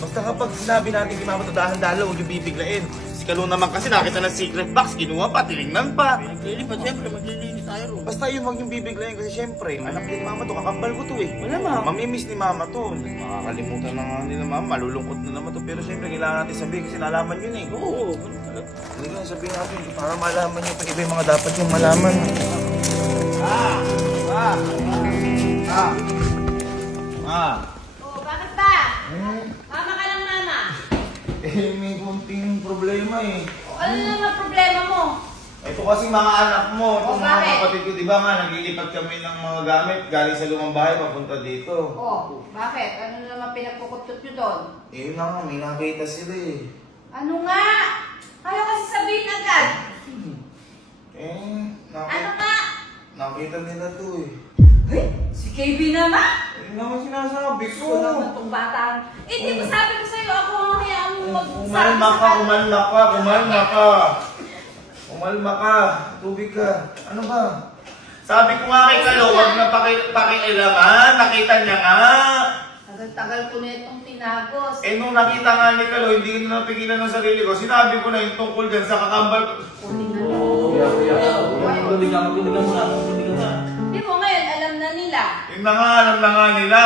Basta kapag sinabi natin kay Mama to dahan-dahan, huwag yung bibiglain. Si Kalu naman kasi nakita ng secret box, kinuha pa, tinignan pa. Lilipat, siyempre, maglilinis tayo ro. Basta yun, huwag yung bibiglain kasi siyempre, anak din ni Mama to, kakambal ko to eh. Malamang. Mamimiss ni Mama to. Makakalimutan na nga nila Mama, malulungkot na naman to. Pero siyempre, kailangan natin sabihin kasi nalaman yun eh. Oo. Hindi nga sabihin natin para malaman nyo pa iba yung mga dapat yung malaman. Oh, bakit ba? Mama ka lang, mama. Eh, may kunting problema eh. Ano naman problema mo? Ito kasi mga anak mo, itong mga bakit? kapatid ko, di ba nga, naglilipat kami ng mga gamit galing sa lumang bahay papunta dito. Oh, bakit? Ano naman pinagkukutot nyo doon? Eh, yun na nga, may nakita sila eh. Ano nga? Kaya kasi sabihin agad. Ano nga? Nakita nila to eh. Si KB naman? Yun naman sinasabi ko. Ito naman tong bata. Eh, di ba sabi ko sa'yo, ako ang hayaan mo mag-sabi Umalma ka, umalma ka, umalma ka. Umalma ka, tubig ka. Ano ba? Sabi ko nga kay Kalo, huwag na pakialaman. Nakita niya nga. Tagal-tagal ko na itong tinagos. Eh nung nakita nga ni Kalo, hindi ko na napigilan ng sarili ko. Sinabi ko na yung tungkol dyan sa kakambal ko. Di mo ngayon, alam na nila. Yun na nga, alam na nga nila.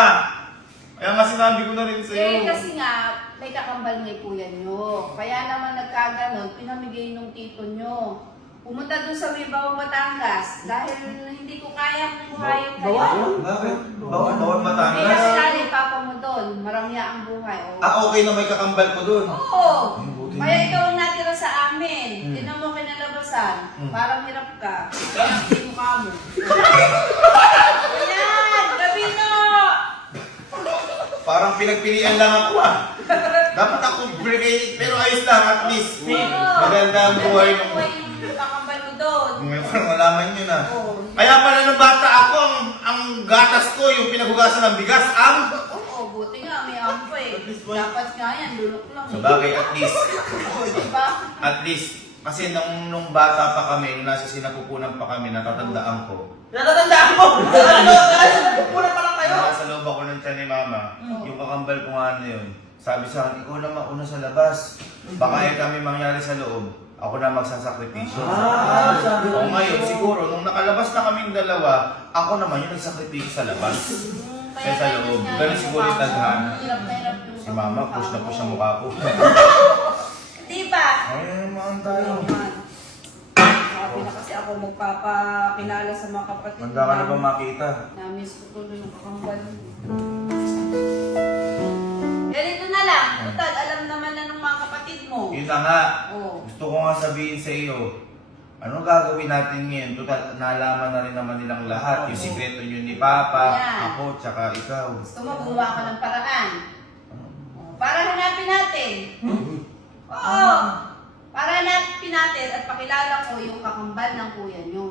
Kaya nga sinabi ko na rin Eh, sa'yo. kasi nga, may kakambal ngay kuya nyo. Kaya naman nagkaganon, pinamigay nung tito nyo. Pumunta dun sa Mibaw, Batangas dahil hindi ko kayang buhayin kayo. Bakit? Bawal Eh, Batangas? kasi lalo papa mo doon, marami ang buhay. Oh. Ah, okay na may kakambal ko dun. Oo! Buti Kaya na. ikaw ang natira sa amin. Tinan mo kinalabasan. Parang hirap ka. Kaya ang mukha mo. Ayan! Gabi no! Parang pinagpilian lang ako ah. Dapat ako brigade, pero ayos lang at least. Maganda ang buhay ng... Buhay yung kakambal mo doon. Ngayon ko lang malaman yun ah. Oo. Kaya pala nung bata ako, ang gatas ko, yung pinaghugasan ng bigas, Oo, buti nga, may ampo eh. Dapat nga yan, lulok lang Sa eh. bagay, at least. Oo, diba? At least. Kasi nung bata pa kami, nung nasa sinapupunan pa kami, natatandaan ko. Natatandaan mo! Ano? Pupunan pa lang kayo! Nasa loob ako ng tiyan ni Mama, yung kakambal ko nga yun. Sabi sa akin, ikaw na mauna sa labas. Baka eh kami mangyari sa loob, ako na magsasakripisyo. sabi O ngayon, siguro, nung nakalabas na kaming dalawa, ako naman yung nagsakripisyo sa labas. Kaya sa loob. Ganun siguro yung tadhana. Hirap na hirap yung Si Mama, push na push ang mukha ko. Diba? Ay, naman tayo. Sabi na kasi ako magpapakilala sa mga kapatid. Handa ka na ba makita? Namiss ko tuloy yung kakambal. Ganito na lang. Total, alam naman na ng mga kapatid mo. Yun na nga. Oo. Gusto ko nga sabihin sa iyo, ano gagawin natin ngayon? Total, nalaman na rin naman nilang lahat. Yung sikreto nyo ni Papa, Yan. ako, tsaka ikaw. Gusto mo gumawa ka ng paraan. Para hanapin natin. Oo. Para hanapin natin at pakilala ko yung kakambal ng kuya nyo.